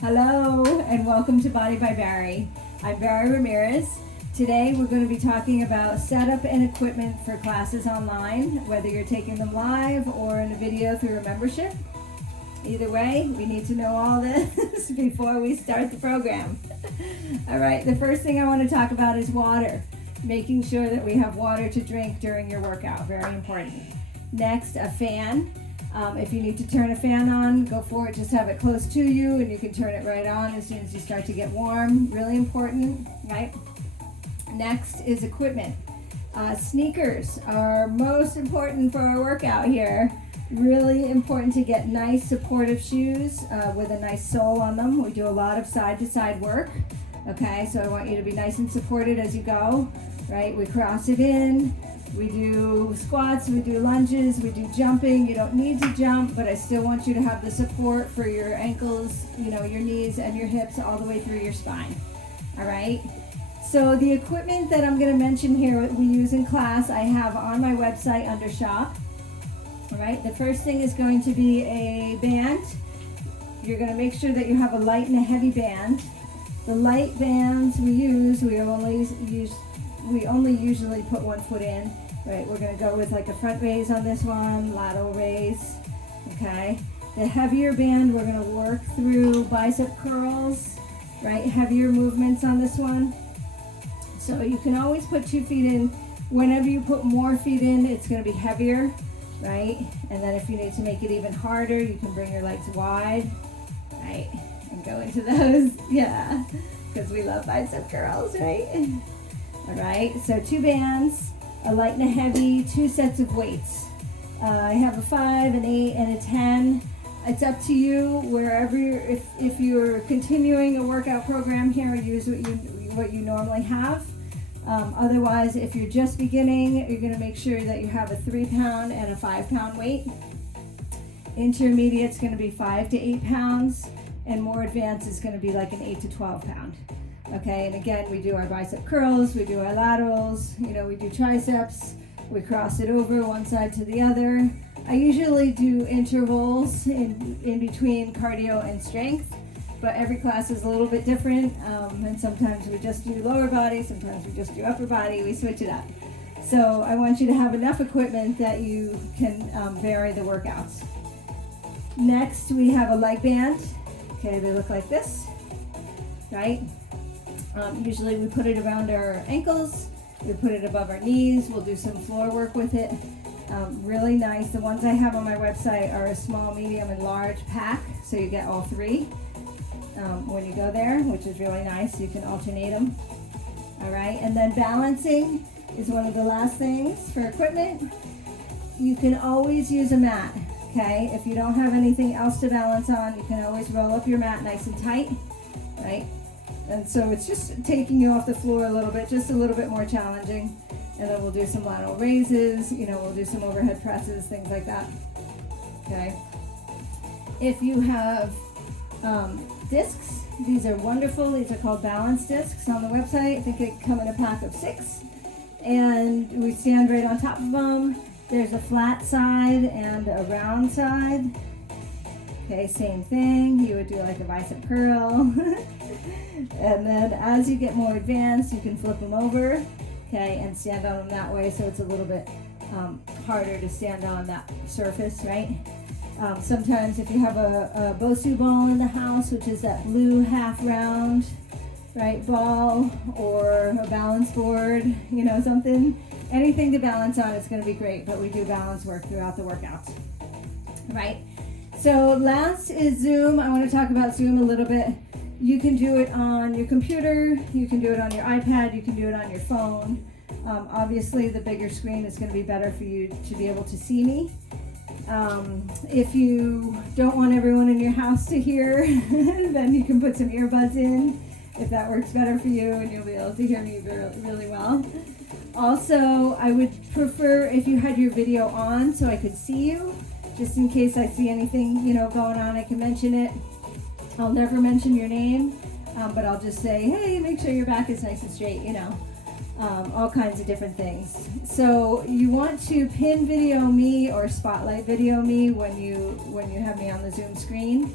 Hello and welcome to Bari by Bari. I'm Bari Ramirez. Today we're going to be talking about setup and equipment for classes online, whether you're taking them live or in a video through a membership. Either way, we need to know all this before we start the program. All right, the first thing I want to talk about is water. Making sure that we have water to drink during your workout, very important. Next, a fan. If you need to turn a fan on, go for it. Just have it close to you and you can turn it right on as soon as you start to get warm. Really important, right? Next is equipment. Sneakers are most important for our workout here. Really important to get nice supportive shoes with a nice sole on them. We do a lot of side-to-side work. Okay, so I want you to be nice and supported as you go, right? We cross it in. We do squats, we do lunges, we do jumping. You don't need to jump, but I still want you to have the support for your ankles, your knees and your hips all the way through your spine. All right? So the equipment that I'm going to mention here we use in class, I have on my website under shop. All right? The first thing is going to be a band. You're going to make sure that you have a light and a heavy band. The light bands we only usually put 1 foot in, right? We're going to go with like a front raise on this one, lateral raise, okay? The heavier band, we're going to work through bicep curls, right? Heavier movements on this one. So you can always put 2 feet in. Whenever you put more feet in, it's going to be heavier, right? And then if you need to make it even harder, you can bring your legs wide, right? And go into those, yeah, because we love bicep curls, right? All right, so 2 bands, a light and a heavy, 2 sets of weights. I have a 5, an 8, and a 10. It's up to you wherever if you're continuing a workout program here, use what you normally have. Otherwise, if you're just beginning, you're going to make sure that you have a 3-pound and a 5-pound weight. Intermediate's going to be 5 to 8 pounds, and more advanced is going to be like an 8 to 12 pound. Okay, and again, we do our bicep curls, we do our laterals, we do triceps, we cross it over one side to the other. I usually do intervals in between cardio and strength, but every class is a little bit different, and sometimes we just do lower body, sometimes we just do upper body, we switch it up. So I want you to have enough equipment that you can vary the workouts. Next, we have a leg band. Okay, they look like this, right? Usually we put it around our ankles, we put it above our knees, we'll do some floor work with it. Really nice. The ones I have on my website are a small, medium, and large pack, so you get all 3 when you go there, which is really nice. You can alternate them. All right, and then balancing is one of the last things for equipment. You can always use a mat, okay? If you don't have anything else to balance on, you can always roll up your mat nice and tight, right? And so it's just taking you off the floor a little bit, just a little bit more challenging. And then we'll do some lateral raises, we'll do some overhead presses, things like that. Okay. If you have discs, these are wonderful. These are called balance discs on the website. I think they come in a pack of 6. And we stand right on top of them. There's a flat side and a round side. Okay, same thing. You would do like a bicep curl. And then as you get more advanced, you can flip them over, okay, and stand on them that way, so it's a little bit harder to stand on that surface, right? Sometimes if you have a Bosu ball in the house, which is that blue half round, right, ball, or a balance board, something, anything to balance on is going to be great, but we do balance work throughout the workouts, right? So last is Zoom. I want to talk about Zoom a little bit. You can do it on your computer, you can do it on your iPad, you can do it on your phone. Obviously, the bigger screen is going to be better for you to be able to see me. If you don't want everyone in your house to hear, then you can put some earbuds in, if that works better for you, and you'll be able to hear me really well. Also, I would prefer if you had your video on so I could see you, just in case I see anything, going on, I can mention it. I'll never mention your name, but I'll just say, hey, make sure your back is nice and straight, all kinds of different things. So you want to pin video me or spotlight video me when you have me on the Zoom screen.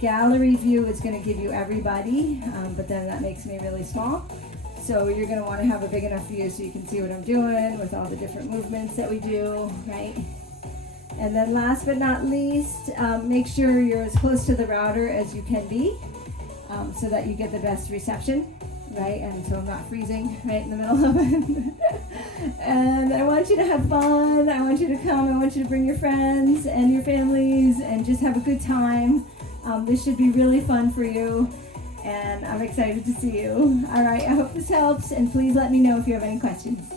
Gallery view is going to give you everybody, but then that makes me really small. So you're going to want to have a big enough view so you can see what I'm doing with all the different movements that we do, right? And then last but not least, make sure you're as close to the router as you can be, so that you get the best reception, right? And so I'm not freezing right in the middle of it. And I want you to have fun. I want you to come. I want you to bring your friends and your families and just have a good time. This should be really fun for you, and I'm excited to see you. All right, I hope this helps, and please let me know if you have any questions.